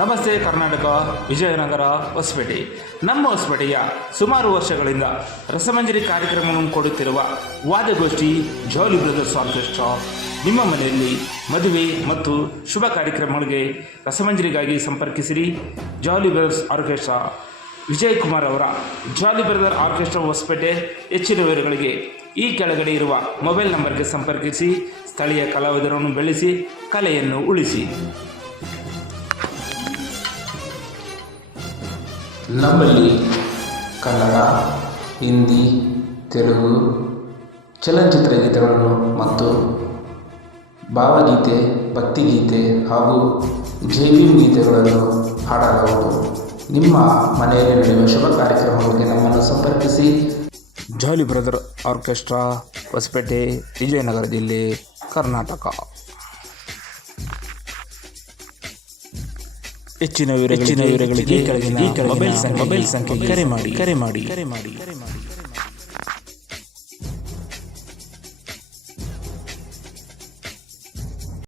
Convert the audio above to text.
ನಮಸ್ತೆ ಕರ್ನಾಟಕ, ವಿಜಯನಗರ, ಹೊಸಪೇಟೆ. ನಮ್ಮ ಹೊಸಪೇಟೆಯ ಸುಮಾರು ವರ್ಷಗಳಿಂದ ರಸಮಂಜರಿ ಕಾರ್ಯಕ್ರಮವನ್ನು ಕೊಡುತ್ತಿರುವ ವಾದ್ಯಗೋಷ್ಠಿ ಜಾಲಿ ಬ್ರದರ್ಸ್ ಆರ್ಕೆಸ್ಟ್ರಾ ನಿಮ್ಮ ಮನೆಯಲ್ಲಿ ಮದುವೆ ಮತ್ತು ಶುಭ ಕಾರ್ಯಕ್ರಮಗಳಿಗೆ ರಸಮಂಜರಿಗಾಗಿ ಸಂಪರ್ಕಿಸಿರಿ. ಜಾಲಿ ಬ್ರದರ್ಸ್ ಆರ್ಕೆಸ್ಟ್ರಾ ವಿಜಯ್ ಕುಮಾರ್ ಅವರ ಜಾಲಿ ಬ್ರದರ್ ಆರ್ಕೆಸ್ಟ್ರಾ ಹೊಸಪೇಟೆ. ಹೆಚ್ಚಿನ ವಿವರಗಳಿಗೆ ಈ ಕೆಳಗಡೆ ಇರುವ ಮೊಬೈಲ್ ನಂಬರ್ಗೆ ಸಂಪರ್ಕಿಸಿ. ಸ್ಥಳೀಯ ಕಲಾವಿದರನ್ನು ಬೆಳೆಸಿ, ಕಲೆಯನ್ನು ಉಳಿಸಿ. ನಮ್ಮಲ್ಲಿ ಕನ್ನಡ, ಹಿಂದಿ, ತೆಲುಗು ಚಲನಚಿತ್ರ ಗೀತೆಗಳನ್ನು ಮತ್ತು ಭಾವಗೀತೆ, ಭಕ್ತಿಗೀತೆ ಹಾಗೂ ಜೈವಿಂ ಗೀತೆಗಳನ್ನು ಹಾಡಲಾಗುವುದು. ನಿಮ್ಮ ಮನೆಯಲ್ಲಿ ನಡೆಯುವ ಶುಭ ಕಾರ್ಯಕ್ರಮಗಳಿಗೆ ನಮ್ಮನ್ನು ಸಂಪರ್ಕಿಸಿ. ಜಾಲಿ ಬ್ರದರ್ ಆರ್ಕೆಸ್ಟ್ರಾ, ಹೊಸಪೇಟೆ, ವಿಜಯನಗರ ಜಿಲ್ಲೆ, ಕರ್ನಾಟಕ. ಹೆಚ್ಚಿನ ವಿವರಗಳಿಗೆ ಈ ಕೆಳಗಿನ ಮೊಬೈಲ್ ಸಂಖ್ಯೆಗೆ ಕರೆ ಮಾಡಿ.